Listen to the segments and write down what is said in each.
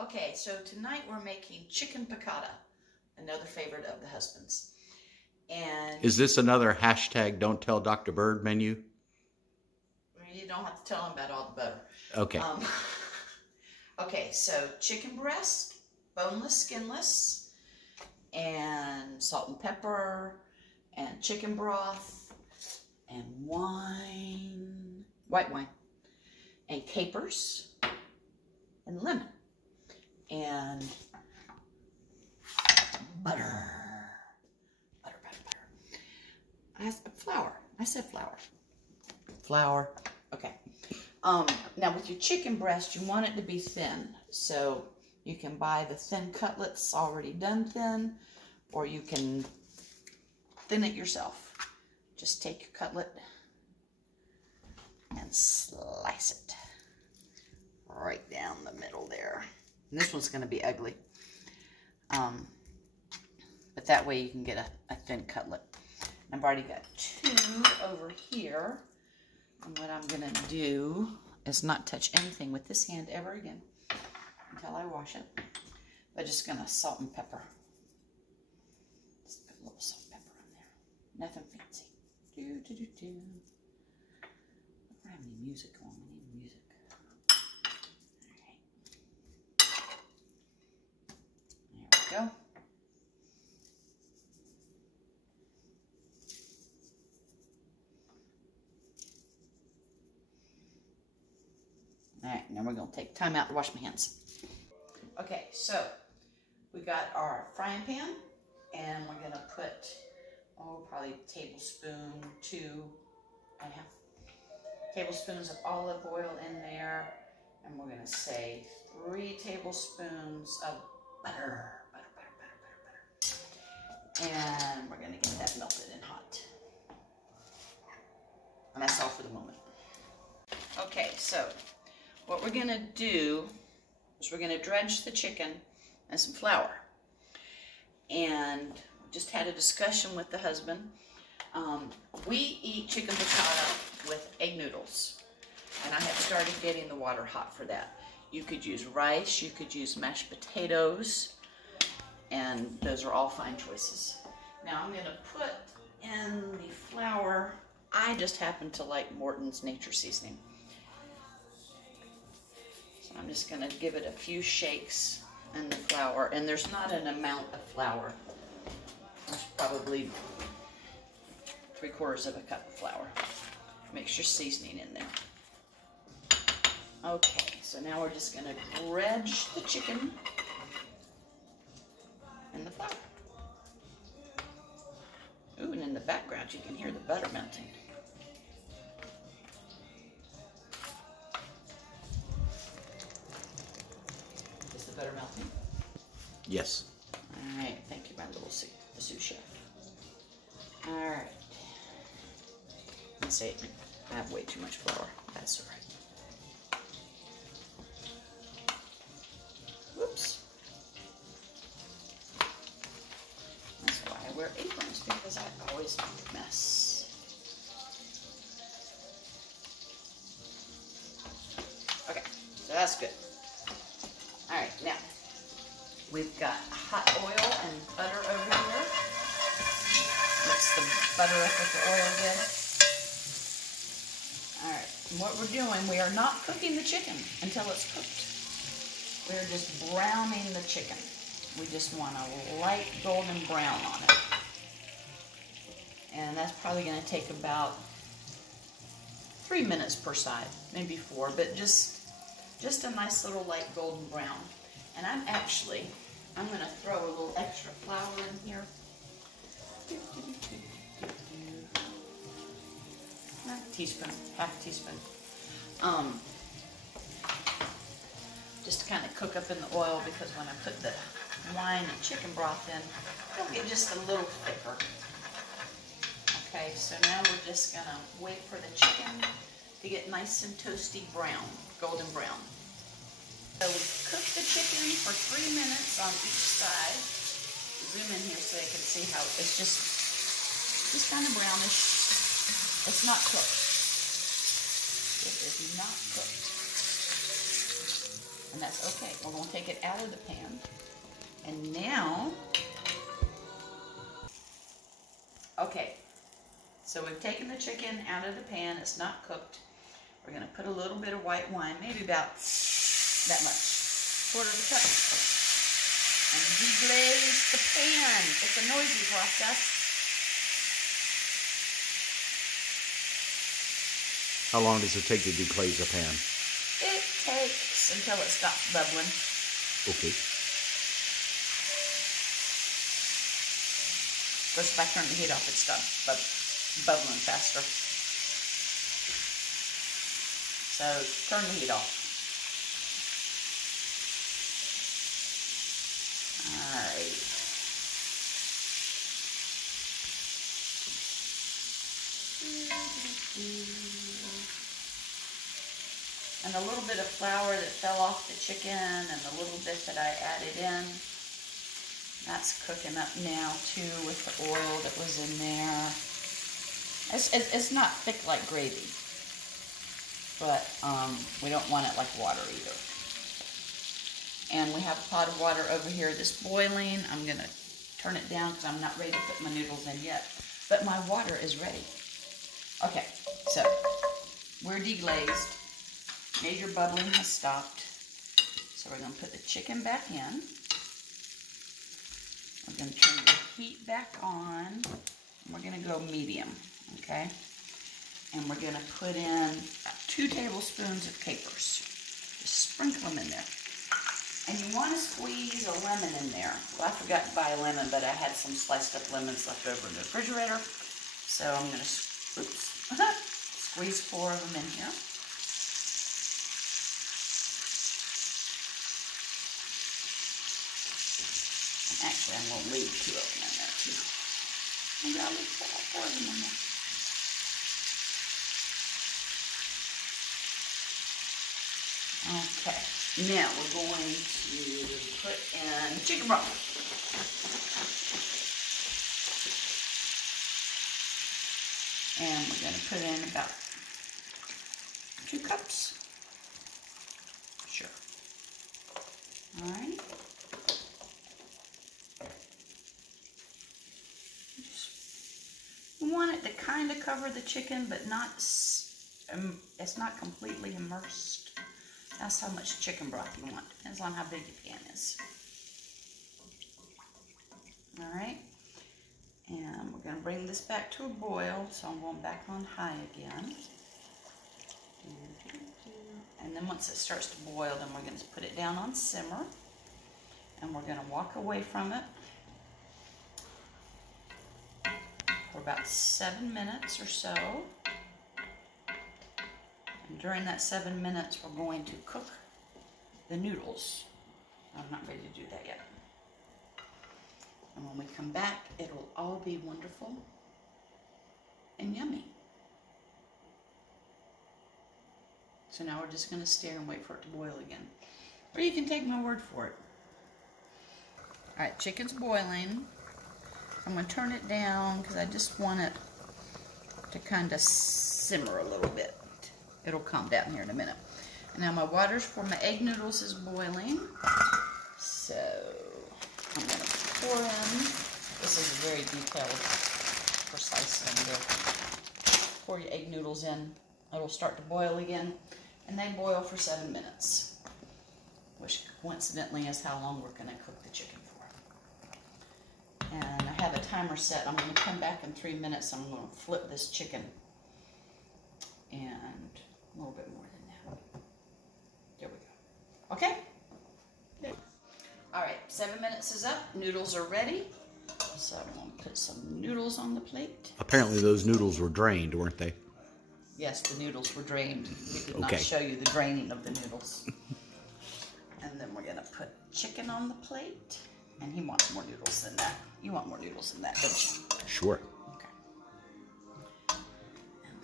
Okay, so tonight we're making chicken piccata, another favorite of the husband's. And Is this another hashtag don't tell Dr. Bird menu? you don't have to tell him about all the butter. Okay. Okay, so chicken breast, boneless, skinless, and salt and pepper, and chicken broth, and wine, white wine, and capers, and lemon, and butter. Flour. I said flour. Flour. Okay. Now with your chicken breast, you want it to be thin. So you can buy the thin cutlets already done thin, or you can thin it yourself. Just take your cutlet and slice it right down the middle there. And this one's going to be ugly. But that way you can get a thin cutlet. I've already got 2 over here. And what I'm going to do is not touch anything with this hand ever again until I wash it. I'm just going to salt and pepper. Just put a little salt and pepper on there. Nothing fancy. Do. I don't have any music on. I need music. Alright. There we go. Alright, now we're going to take time out to wash my hands. Okay, so we got our frying pan, and we're going to put, probably a tablespoon, 2.5 tablespoons of olive oil in there, and we're going to say 3 tablespoons of butter. And we're going to get that melted and hot. And that's all for the moment. Okay, so what we're going to do is we're going to dredge the chicken in some flour. And just had a discussion with the husband. We eat chicken piccata with egg noodles. And I have started getting the water hot for that. You could use rice, you could use mashed potatoes, and those are all fine choices. Now I'm going to put in the flour. I just happen to like Morton's Nature Seasoning. I'm just going to give it a few shakes in the flour, and there's not an amount of flour. There's probably 3/4 of a cup of flour. Mix your seasoning in there. Okay, so now we're just going to dredge the chicken in the flour. Ooh, and in the background you can hear the butter melting. Butter melting? Yes. All right, thank you, my little sous chef. All right. Let's see, I have way too much flour. That's all right. Whoops. That's why I wear aprons, because I always make a mess. Okay, so that's good. Alright, now, we've got hot oil and butter over here. Mix the butter up with the oil again. Alright, and what we're doing, we are not cooking the chicken until it's cooked. We're just browning the chicken. We just want a light golden brown on it. And that's probably going to take about 3 minutes per side, maybe 4, but just a nice little light golden brown. And I'm going to throw a little extra flour in here. Half a teaspoon. Just to kind of cook up in the oil, because when I put the wine and chicken broth in, it'll get just a little thicker. Okay, so now we're just going to wait for the chicken to get nice and toasty brown, golden brown. So we cook the chicken for 3 minutes on each side. Zoom in here so you can see how it's just kind of brownish. It's not cooked. It is not cooked. And that's okay. We're going to take it out of the pan. And now, okay, so we've taken the chicken out of the pan. It's not cooked. We're going to put a little bit of white wine, maybe about that much, quarter of a cup. And deglaze the pan. It's a noisy process. How long does it take to deglaze a pan? It takes until it stops bubbling. Okay. Of course, if I turn the heat off, it stops bubbling faster. So turn the heat off. All right. And a little bit of flour that fell off the chicken and the little bit that I added in, that's cooking up now too with the oil that was in there. It's not thick like gravy, but we don't want it like water either. And we have a pot of water over here that's boiling. I'm going to turn it down because I'm not ready to put my noodles in yet, but my water is ready. Okay, so we're deglazed. Major bubbling has stopped. So we're going to put the chicken back in. We're going to turn the heat back on. And we're going to go medium, okay? And we're going to put in about 2 tablespoons of capers. Just sprinkle them in there. And you want to squeeze a lemon in there. Well, I forgot to buy a lemon, but I had some sliced up lemons left over in the refrigerator. So I'm going to, squeeze 4 of them in here. Actually, I'm going to leave 2 of them in there too. Maybe I'll leave 4 of them in there. Okay, now we're going to put in chicken broth. And we're going to put in about 2 cups. Sure. All right. You want it to kind of cover the chicken, but not, it's not completely immersed. That's how much chicken broth you want. Depends on how big your pan is. All right. And we're going to bring this back to a boil, so I'm going back on high again. And then once it starts to boil, then we're going to put it down on simmer. And we're going to walk away from it for about 7 minutes or so. And during that 7 minutes, we're going to cook the noodles. I'm not ready to do that yet. And when we come back, it'll all be wonderful and yummy. So now we're just going to stare and wait for it to boil again. Or you can take my word for it. All right, chicken's boiling. I'm going to turn it down because I just want it to kind of simmer a little bit. It'll calm down here in a minute. And now my water for my egg noodles is boiling. So I'm going to pour in. This is a very detailed, precise thing to pour your egg noodles in. It'll start to boil again. And they boil for 7 minutes. Which coincidentally is how long we're going to cook the chicken for. And I have a timer set. I'm going to come back in 3 minutes. I'm going to flip this chicken. And a little bit more than that. There we go. Okay? Good. All right, 7 minutes is up. Noodles are ready. So I'm going to put some noodles on the plate. Apparently those noodles were drained, weren't they? Yes, the noodles were drained. We did not show you the draining of the noodles. And then we're going to put chicken on the plate. And he wants more noodles than that. You want more noodles than that, don't you? Sure. Okay. And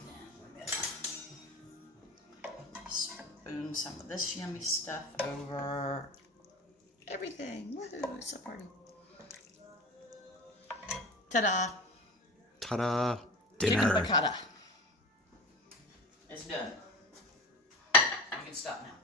then we're going to spoon some of this yummy stuff over everything. Woohoo, it's a party. Ta-da. Ta-da. Chicken Dinner. piccata. It's done. You can stop now.